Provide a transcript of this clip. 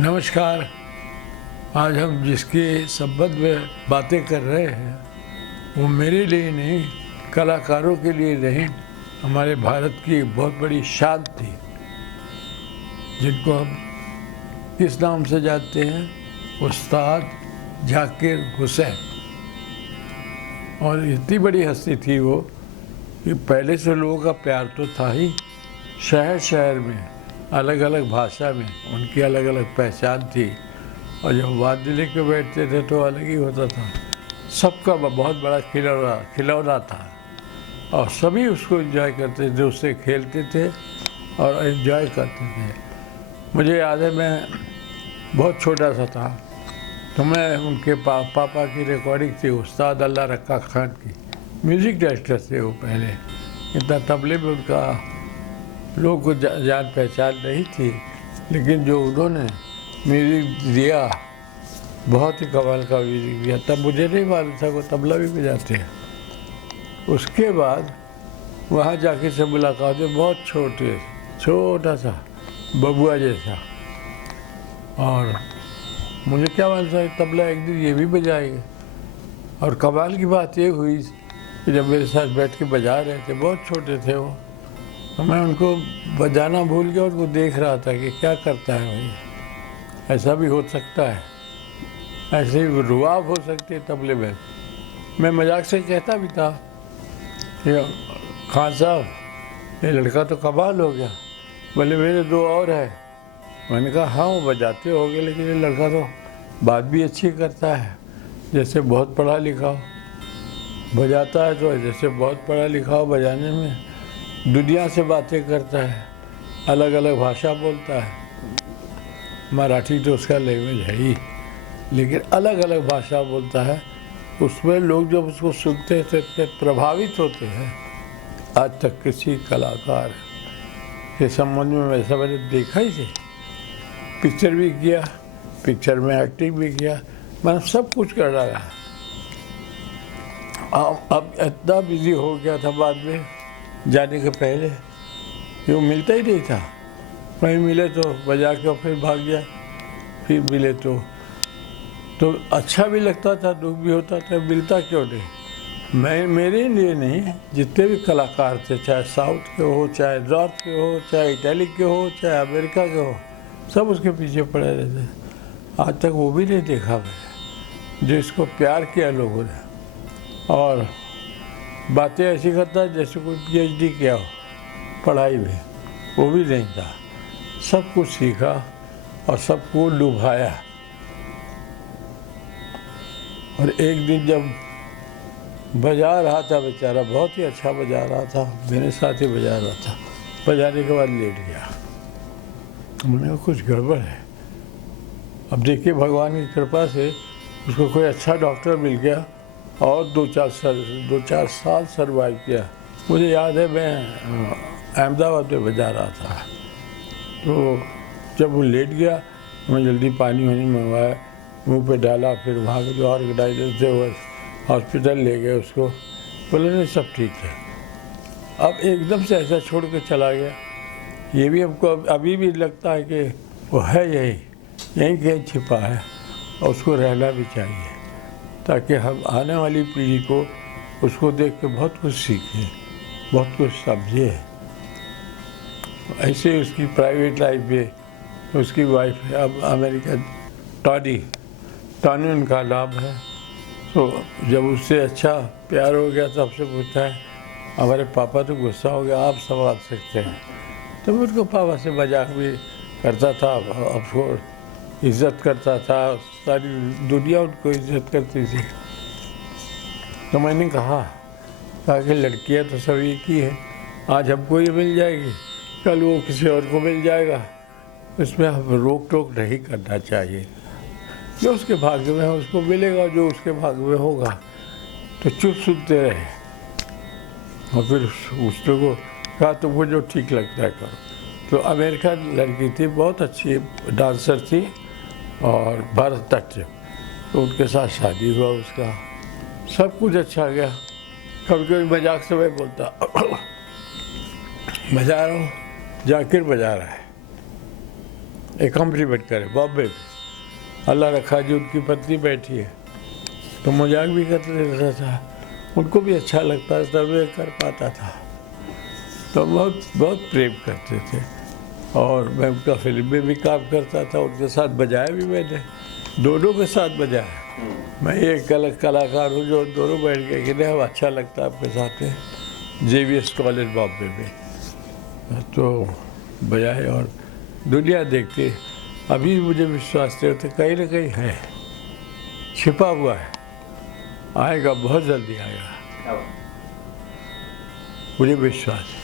नमस्कार। आज हम जिसके संबंध में बातें कर रहे हैं वो मेरे लिए नहीं, कलाकारों के लिए नहीं, हमारे भारत की एक बहुत बड़ी शान थी, जिनको हम किस नाम से जानते हैं, उस्ताद जाकिर हुसैन। और इतनी बड़ी हस्ती थी वो कि पहले से लोगों का प्यार तो था ही, शहर शहर में अलग अलग भाषा में उनकी अलग अलग पहचान थी। और जब वाद्य लेके बैठते थे तो अलग ही होता था। सबका बहुत बड़ा खिलौना था और सभी उसको एंजॉय करते थे, उससे खेलते थे और एंजॉय करते थे। मुझे याद है मैं बहुत छोटा सा था तो मैं उनके पापा की रिकॉर्डिंग थी, उस्ताद अल्लाह रक्का खान की, म्यूज़िक डायरेक्टर थे वो पहले। इतना तबले में उनका लोगों को जान पहचान नहीं थी, लेकिन जो उन्होंने म्यूज़िक दिया, बहुत ही कमाल का म्यूज़िक दिया। तब मुझे नहीं मालूम था वो तबला भी बजाते हैं। उसके बाद वहाँ जाके से मुलाकात हुई, बहुत छोटा सा बबुआ जैसा, और मुझे क्या मालूम था तबला एक दिन ये भी बजाएंगे। और कमाल की बात ये हुई कि जब मेरे साथ बैठ के बजा रहे थे, बहुत छोटे थे वो, तो मैं उनको बजाना भूल गया, उनको देख रहा था कि क्या करता है भाई, ऐसा भी हो सकता है, ऐसे ही रुआब हो सकती है तबले में। मैं मजाक से कहता भी था कि खान साहब ये लड़का तो कमाल हो गया। बोले मेरे दो और है। मैंने कहा हाँ वो बजाते होंगे, लेकिन ये लड़का तो बात भी अच्छी करता है, जैसे बहुत पढ़ा लिखा हो, बजाता है तो जैसे बहुत पढ़ा लिखा हो बजाने में, दुनिया से बातें करता है, अलग अलग भाषा बोलता है। मराठी तो उसका लैंग्वेज है ही, लेकिन अलग अलग भाषा बोलता है। उसमें लोग जब उसको सुनते थे तो प्रभावित होते हैं। आज तक किसी कलाकार के संबंध में वैसा मैंने देखा ही नहीं। पिक्चर भी किया, पिक्चर में एक्टिंग भी किया, मैंने सब कुछ कर रहा। अब इतना बिजी हो गया था बाद में जाने के पहले कि वो मिलता ही नहीं था। कहीं मिले तो बजा के फिर भाग गया, फिर मिले तो अच्छा भी लगता था, दुख भी होता था, मिलता क्यों नहीं। मेरे लिए नहीं, जितने भी कलाकार थे, चाहे साउथ के हो, चाहे नॉर्थ के हो, चाहे इटली के हो, चाहे अमेरिका के हो, सब उसके पीछे पड़े रहते। आज तक वो भी नहीं देखा मैंने जो इसको प्यार किया लोगों ने। और बातें ऐसी करता है जैसे कोई PhD किया हो पढ़ाई में, वो भी नहीं था। सब कुछ सीखा और सबको लुभाया। और एक दिन जब बजा रहा था बेचारा, बहुत ही अच्छा बजा रहा था, मेरे साथ ही बजा रहा था, बजाने के बाद लेट गया। मैंने कहा कुछ गड़बड़ है। अब देखिए भगवान की कृपा से उसको कोई अच्छा डॉक्टर मिल गया और दो चार साल सर्वाइव किया। मुझे याद है मैं अहमदाबाद में बजा रहा था, तो जब वो लेट गया मैं जल्दी पानी वानी मंगवाया, मुंह पे डाला, फिर वहाँ के जो ऑर्गेनाइजर थे वो हॉस्पिटल ले गए उसको, बोले नहीं सब ठीक है। अब एकदम से ऐसा छोड़ के चला गया। ये भी हमको अभी भी लगता है कि वो है यहीं कहीं छिपा है और उसको रहना भी चाहिए, ताकि हम आने वाली पीढ़ी को उसको देख के बहुत कुछ सीखें, बहुत कुछ समझे। ऐसे ही उसकी प्राइवेट लाइफ में उसकी वाइफ है अब अमेरिका, टॉनी उनका नाम है। तो जब उससे अच्छा प्यार हो गया तो आपसे पूछता है हमारे पापा तो गुस्सा हो गया, आप संभाल सकते हैं। तो मैं उनको पापा से मजाक भी करता था, आपको इज़्ज़त करता था, सारी दुनिया उनको इज़्ज़त करती थी। तो मैंने कहा कि लड़कियां तो सब एक ही है, आज हमको ये मिल जाएगी, कल वो किसी और को मिल जाएगा। इसमें हम रोक टोक नहीं करना चाहिए। जो उसके भाग्य में है उसको मिलेगा, जो उसके भाग्य में होगा। तो चुप सुनते रहे और फिर उसने को कहा तुमको जो ठीक लगता है करो। तो अमेरिकन लड़की थी, बहुत अच्छी डांसर थी और भरतनाट्यम, तो उनके साथ शादी हुआ उसका, सब कुछ अच्छा गया। कभी कभी मजाक से मैं बोलता बजा रहा हूँ, जाकिर बजा रहा है, एकम्प्लीमेंट करे बॉम्बे में। अल्लाह रखा जी उनकी पत्नी बैठी है तो मजाक भी करते रहता था, उनको भी अच्छा लगता था, मैं कर पाता था तो बहुत बहुत प्रेम करते थे। और मैं उनका फिल्म में भी काम करता था, उनके साथ बजाया भी मैंने, दोनों के साथ बजाया। मैं एक अलग कलाकार हूँ जो दोनों बैठ गए कि नहीं हम अच्छा लगता है आपके साथ में, JVS कॉलेज बॉम्बे में तो बजाए और दुनिया देखती। अभी मुझे विश्वास नहीं होता, कहीं ना कहीं है, छिपा हुआ है, आएगा, बहुत जल्दी आएगा, मुझे विश्वास है।